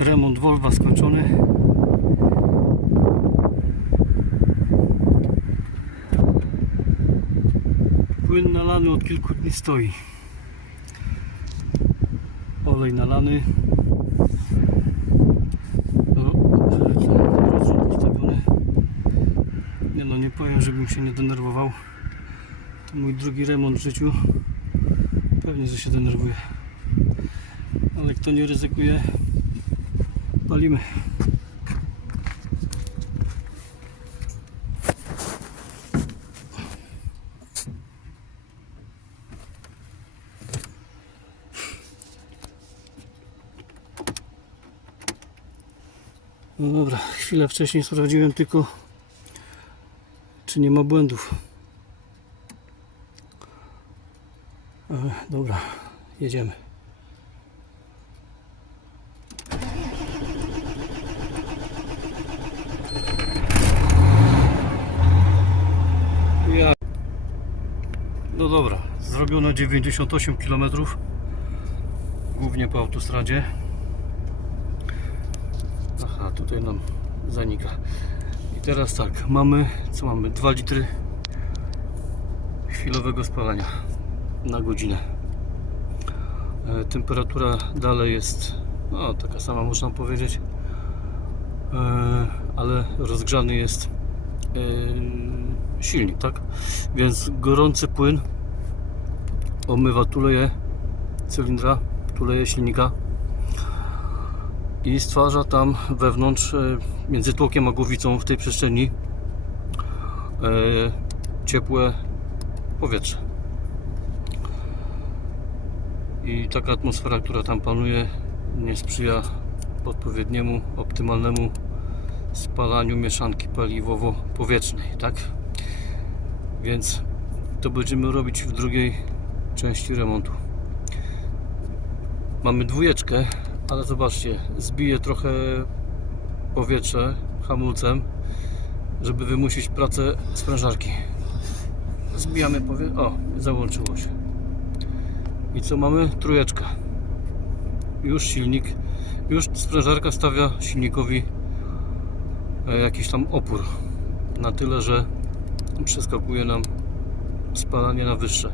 Remont Volva skończony. Płyn nalany od kilku dni stoi. Olej nalany. No. Nie no, nie powiem, żebym się nie denerwował. To mój drugi remont w życiu. Pewnie, że się denerwuję. Ale kto nie ryzykuje, palimy. No dobra, chwilę wcześniej sprawdziłem tylko, czy nie ma błędów. E, dobra, jedziemy. No dobra, zrobiono 98 km, głównie po autostradzie. Aha, tutaj nam zanika. I teraz tak, mamy, co mamy? 2 litry chwilowego spalania na godzinę. E, Temperatura dalej jest no, taka sama można powiedzieć, e, ale rozgrzany jest silnik, tak? Więc gorący płyn omywa tuleje cylindra, tuleje silnika i stwarza tam wewnątrz, e, między tłokiem a głowicą w tej przestrzeni e, ciepłe powietrze. I taka atmosfera, która tam panuje, nie sprzyja odpowiedniemu, optymalnemu spalaniu mieszanki paliwowo-powietrznej, tak? Więc to będziemy robić w drugiej części remontu. Mamy dwójeczkę, ale zobaczcie, zbiję trochę powietrze hamulcem, żeby wymusić pracę sprężarki. Zbijamy powietrze. O, załączyło się. I co mamy? Trójeczkę. Już silnik, już sprężarka stawia silnikowi jakiś tam opór. Na tyle, że przeskakuje nam spalanie na wyższe.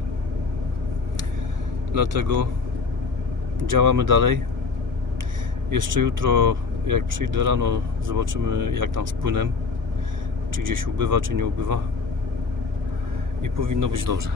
Dlatego działamy dalej. Jeszcze jutro, jak przyjdę rano, zobaczymy jak tam z płynem. Czy gdzieś ubywa, czy nie ubywa. I powinno być dobrze.